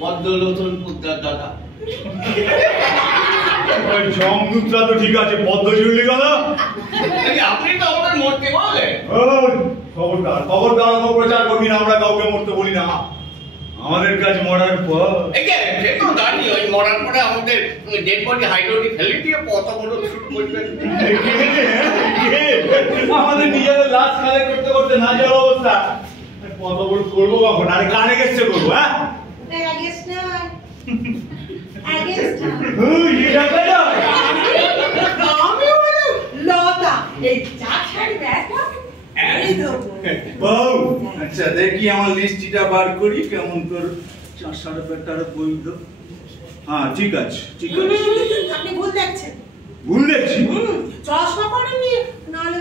পদ্মলোচন পুত্রার দাদা। ওই জমদূতরা তো ঠিক আছে, পদ্মজুলি দাদা আপনি তো আমাদের মরতে বলেন। খবরদার খবরদার প্রচার করবি না, আমরা কাউকে মরতে বলি না। আমাদের কাজ মরার পর সে তো জানি, ওই মরার পরে আমাদের ডেড বডি হাইড্রোলি ফেলে দিয়ে পতাবরণ শুরু করবেন। আমাদের নিজেদের লাশ কালেক্ট করতে করতে না যাওয়ার অবস্থা, পতাবরণ করবো কখন? আরে কানে গেছে করবো? হ্যাঁ আচ্ছা, দেখি আমার লিস্টিটা বার করি কেমন তোর 4.5 বৈধ। হ্যাঁ ঠিক আছে ঠিক আছে। আপনি ভুল দেখছেন। ভুল দেখছি? চশমা পরেননি, নাহলে